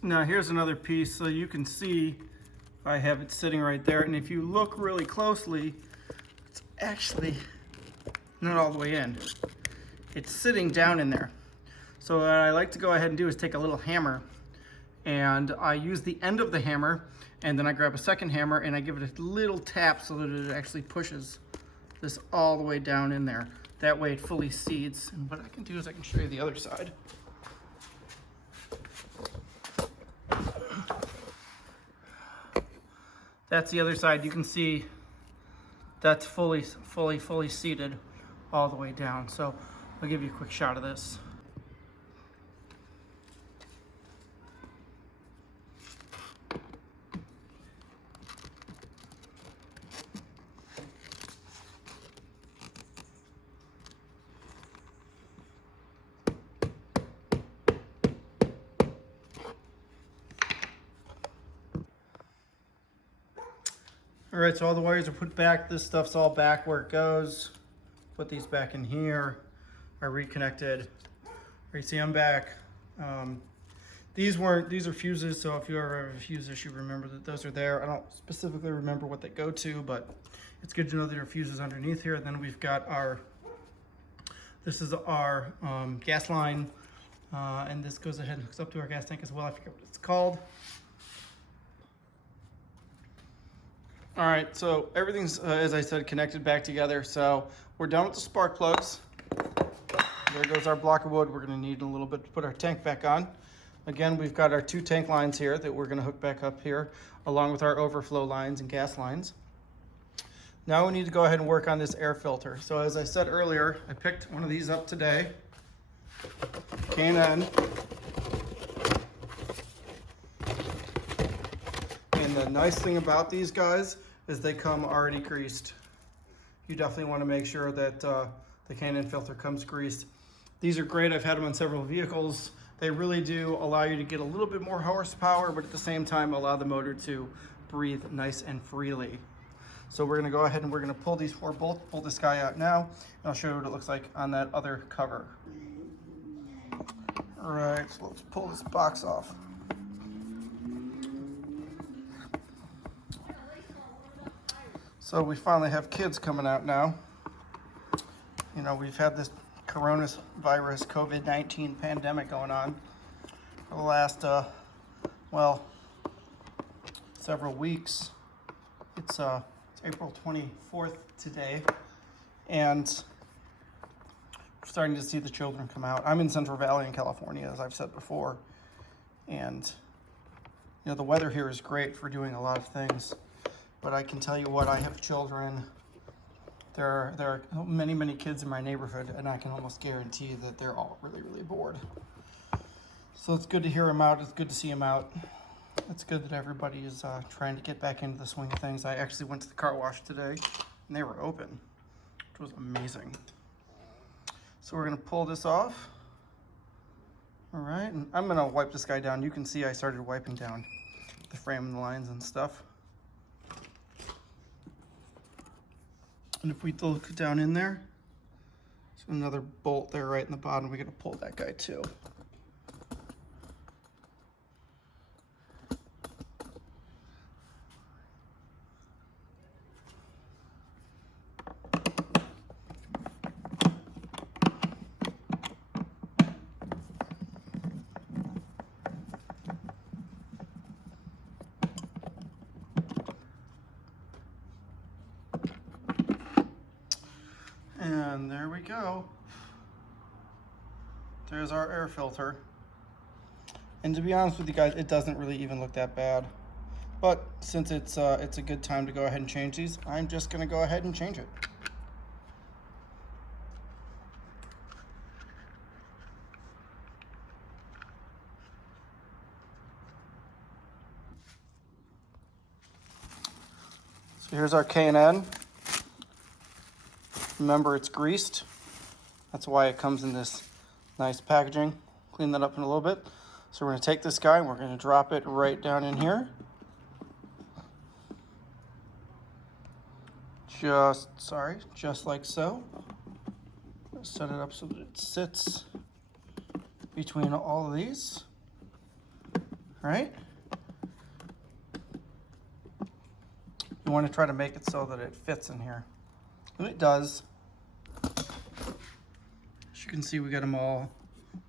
Now here's another piece, so you can see I have it sitting right there, and if you look really closely, it's actually not all the way in. It's sitting down in there. So what I like to go ahead and do is take a little hammer, and I use the end of the hammer, and then I grab a second hammer and I give it a little tap so that it actually pushes this all the way down in there. That way it fully seats. And what I can do is I can show you the other side. That's the other side. You can see that's fully seated all the way down. So I'll give you a quick shot of this. All right, so all the wires are put back. This stuff's all back where it goes. Put these back in here. I reconnected. You see I'm back. These are fuses, so if you ever have a fuse issue, remember that those are there. I don't specifically remember what they go to, but it's good to know there are fuses underneath here. And then we've got this is our gas line, and this goes ahead and hooks up to our gas tank as well. I forget what it's called. All right, so everything's, as I said, connected back together. So we're done with the spark plugs. There goes our block of wood. We're gonna need a little bit to put our tank back on. Again, we've got our 2 tank lines here that we're gonna hook back up here, along with our overflow lines and gas lines. Now we need to go ahead and work on this air filter. So as I said earlier, I picked one of these up today, K&N. And the nice thing about these guys is they come already greased. You definitely want to make sure that the K&N filter comes greased. These are great. I've had them on several vehicles. They really do allow you to get a little bit more horsepower, but at the same time allow the motor to breathe nice and freely. So we're going to go ahead and we're going to pull these 4 bolts, pull this guy out now, and I'll show you what it looks like on that other cover. All right, so let's pull this box off. So we finally have kids coming out now. You know, we've had this coronavirus, COVID-19 pandemic going on for the last, well, several weeks. It's April 24th today, and we're starting to see the children come out. I'm in Central Valley in California, as I've said before, and you know, the weather here is great for doing a lot of things. But I can tell you what, I have children. There are many kids in my neighborhood, and I can almost guarantee that they're all really bored. So it's good to hear them out. It's good to see them out. It's good that everybody is trying to get back into the swing of things. I actually went to the car wash today, and they were open, which was amazing. So we're gonna pull this off. All right, and I'm gonna wipe this guy down. You can see I started wiping down the frame and the lines and stuff. And if we look down in there, there's another bolt there right in the bottom. We're gonna pull that guy too. And there we go. There's our air filter. And to be honest with you guys, it doesn't really even look that bad. But since it's a good time to go ahead and change these, I'm just gonna go ahead and change it. So here's our K&N. Remember, it's greased. That's why it comes in this nice packaging. Clean that up in a little bit. So we're gonna take this guy and we're gonna drop it right down in here. Just like so. Set it up so that it sits between all of these. right? You want to try to make it so that it fits in here. And it does. As you can see, we got them all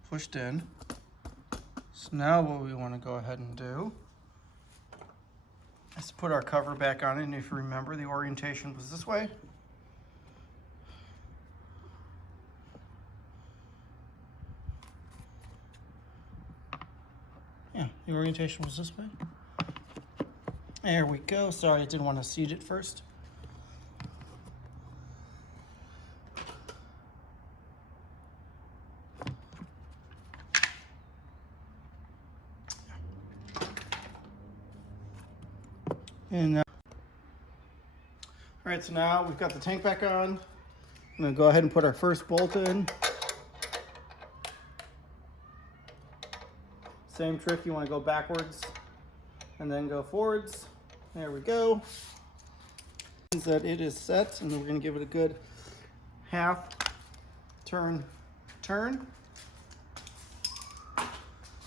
pushed in. So now what we want to go ahead and do is put our cover back on it. And if you remember, the orientation was this way. Yeah, the orientation was this way. There we go. Sorry, I didn't want to seat it first. And all right, so now we've got the tank back on. I'm gonna go ahead and put our first bolt in. Same trick, you want to go backwards and then go forwards. There we go. Means that it is set, and then we're going to give it a good half turn.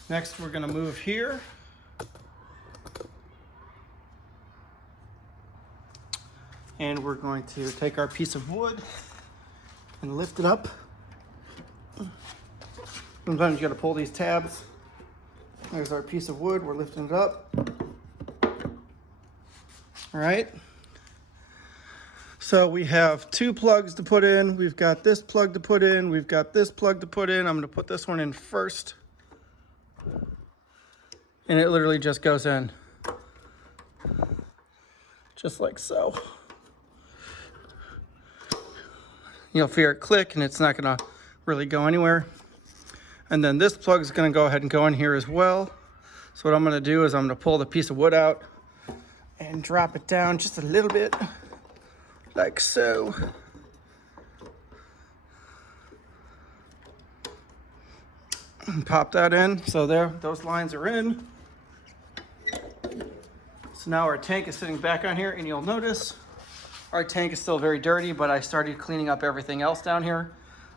Next, we're going to move here. And we're going to take our piece of wood and lift it up. Sometimes you got to pull these tabs. There's our piece of wood, we're lifting it up. All right. So we have two plugs to put in. We've got this plug to put in. We've got this plug to put in. I'm gonna put this one in first. And it literally just goes in. Just like so. You'll hear it click and it's not gonna really go anywhere. And then this plug is going to go ahead and go in here as well. So what I'm going to do is I'm going to pull the piece of wood out and drop it down just a little bit, like so. And pop that in. So there, those lines are in. So now our tank is sitting back on here, and you'll notice our tank is still very dirty, but I started cleaning up everything else down here.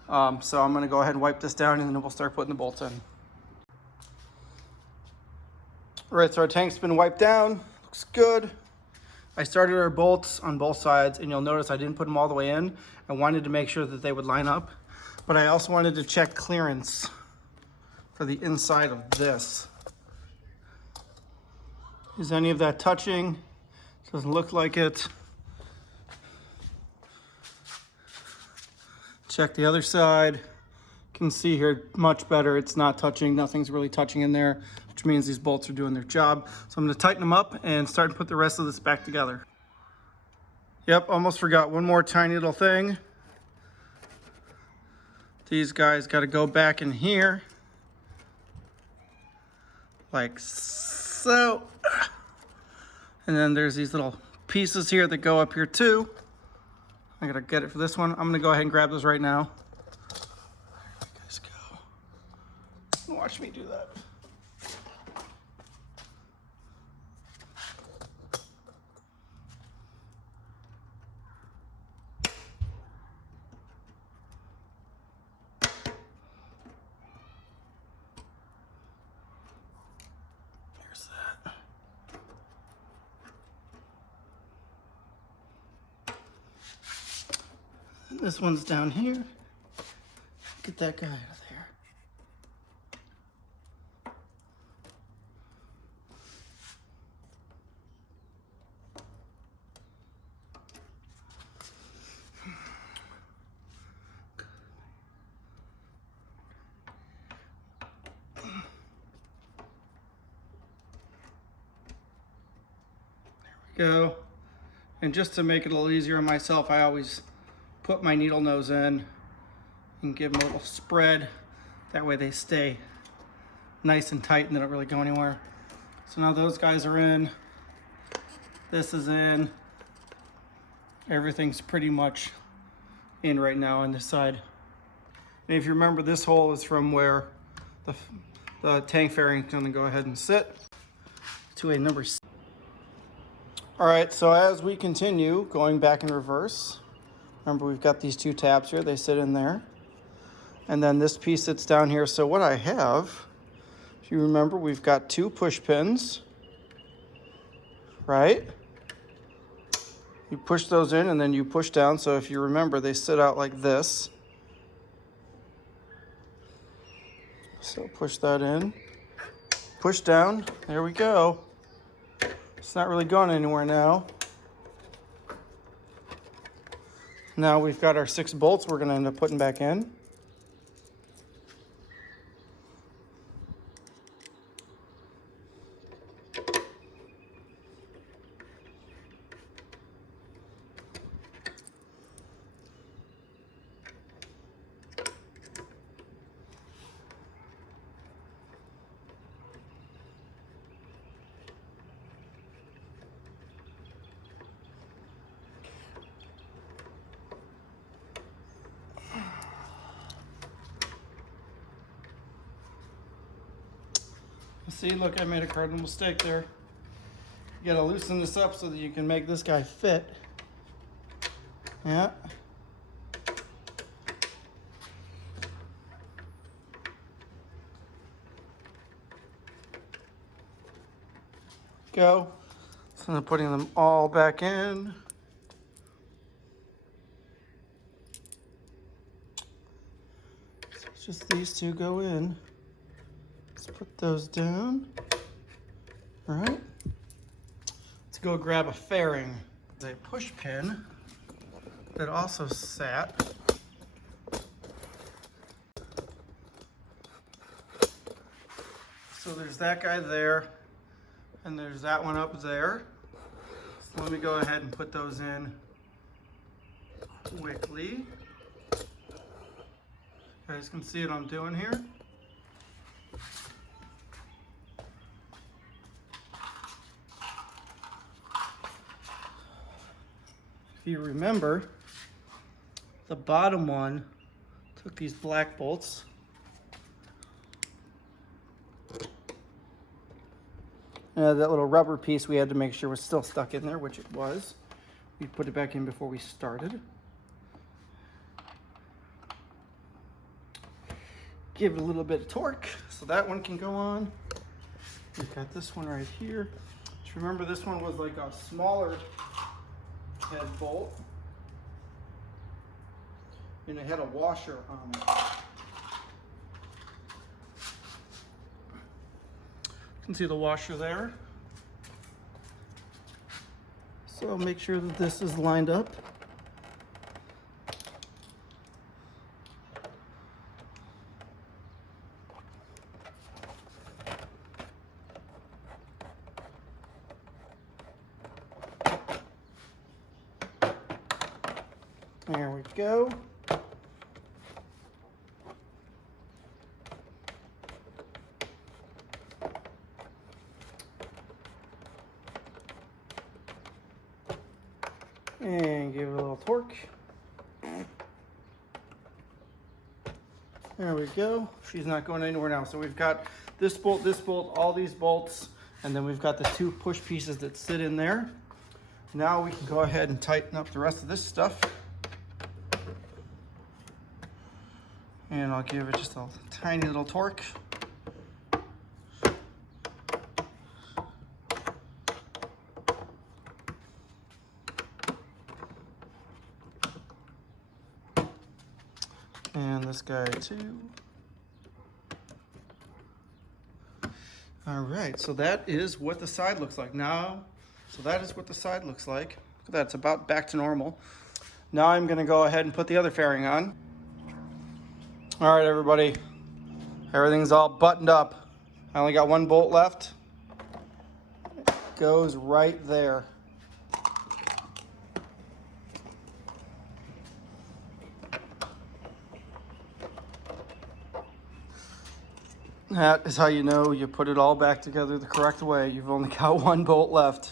So I'm gonna go ahead and wipe this down, and then we'll start putting the bolts in. All right, so our tank's been wiped down, looks good. I started our bolts on both sides, and you'll notice I didn't put them all the way in. I wanted to make sure that they would line up, but I also wanted to check clearance for the inside of this. Is any of that touching? Doesn't look like it. Check the other side. You can see here much better. It's not touching. Nothing's really touching in there, which means these bolts are doing their job. So I'm going to tighten them up and start to put the rest of this back together. Yep, almost forgot one more tiny little thing. These guys got to go back in here like so. And then there's these little pieces here that go up here too. I gotta get it for this one. I'm gonna go ahead and grab those right now. There you guys go. Watch me do that. There's that. This one's down here. Get that guy out of there. There we go. And just to make it a little easier on myself, I always put my needle nose in and give them a little spread. That way they stay nice and tight and they don't really go anywhere. So now those guys are in. This is in. Everything's pretty much in right now on this side. And if you remember, this hole is from where the tank fairing is going to go ahead and sit to a number 6. All right, so as we continue going back in reverse, remember we've got these two tabs here, they sit in there. And then this piece sits down here. So what I have, If you remember, we've got 2 push pins, right? You push those in and then you push down. So if you remember, they sit out like this. So push that in, push down, there we go. It's not really going anywhere now. Now we've got our 6 bolts we're gonna end up putting back in. See, look, I made a cardinal mistake there. You gotta loosen this up so that you can make this guy fit. Yeah. Go. So I'm putting them all back in. So it's just these 2 go in. Let's put those down. All right. Let's go grab a fairing. There's a push pin that also sat. So there's that guy there, and there's that one up there. So let me go ahead and put those in quickly. You guys can see what I'm doing here. If you remember, the bottom one took these black bolts that little rubber piece we had to make sure was still stuck in there, which it was. We put it back in before we started. Give it a little bit of torque so that one can go on. We've got this one right here. Just remember, this one was like a smaller head bolt, and it had a washer on it. You can see the washer there. So make sure that this is lined up. There we go. And give it a little torque. There we go. She's not going anywhere now. So we've got this bolt, all these bolts, and then we've got the 2 push pieces that sit in there. Now we can go ahead and tighten up the rest of this stuff. And I'll give it just a tiny little torque. And this guy too. All right, so that is what the side looks like now. So that is what the side looks like. Look at that, it's about back to normal. Now I'm gonna go ahead and put the other fairing on. All right, everybody, everything's all buttoned up. I only got 1 bolt left. It goes right there. That is how you know you put it all back together the correct way. You've only got 1 bolt left.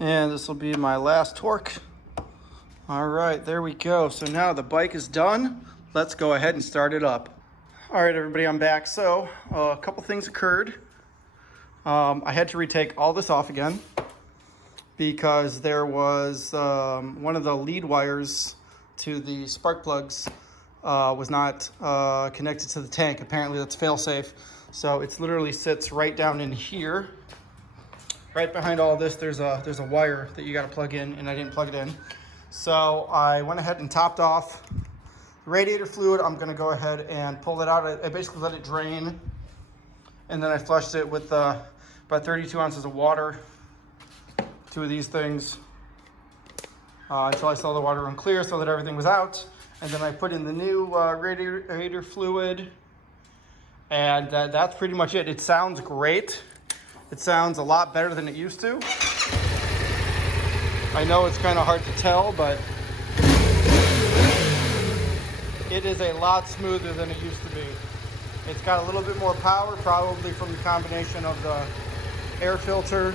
And this will be my last torque All right, there we go. So now the bike is done. Let's go ahead and start it up. All right, everybody, I'm back. So a couple things occurred. I had to retake all this off again because there was one of the lead wires to the spark plugs was not connected to the tank. Apparently that's fail-safe. So it literally sits right down in here. Right behind all this, there's a wire that you got to plug in, and I didn't plug it in. So I went ahead and topped off the radiator fluid. I'm going to go ahead and pull it out. I basically let it drain, and then I flushed it with about 32 ounces of water, 2 of these things, until I saw the water run clear so that everything was out. And then I put in the new radiator fluid, and that's pretty much it. It sounds great. It sounds a lot better than it used to. I know it's kind of hard to tell, but it is a lot smoother than it used to be. It's got a little bit more power, probably from the combination of the air filter,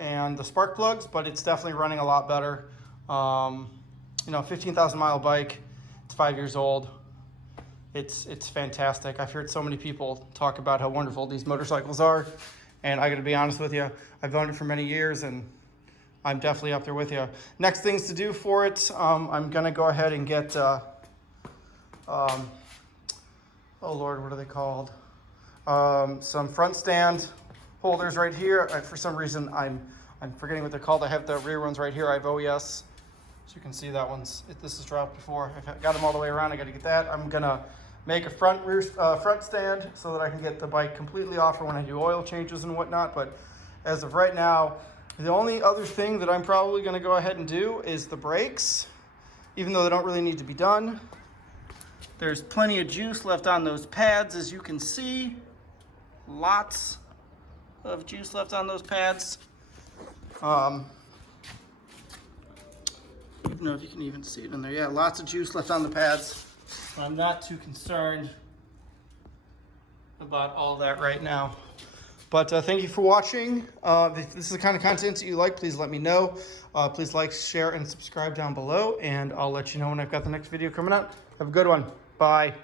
and the spark plugs, but it's definitely running a lot better. 15,000 mile bike, it's 5 years old. It's fantastic. I've heard so many people talk about how wonderful these motorcycles are, and I gotta be honest with you, I've owned it for many years, and I'm definitely up there with you. Next things to do for it, I'm gonna go ahead and get, oh Lord, what are they called? Some front stand holders right here. For some reason, I'm forgetting what they're called. I have the rear ones right here. I have OES, so you can see that this is dropped before. I've got them all the way around. I got to get that. I'm gonna make a front stand so that I can get the bike completely off for when I do oil changes and whatnot. But as of right now, the only other thing that I'm probably gonna go ahead and do is the brakes, even though they don't really need to be done. There's plenty of juice left on those pads, as you can see. Lots of juice left on those pads. I don't know if you can even see it in there. Yeah, lots of juice left on the pads. I'm not too concerned about all that right now. But thank you for watching. If this is the kind of content that you like, please let me know. Please like, share, and subscribe down below, and I'll let you know when I've got the next video coming out. Have a good one. Bye.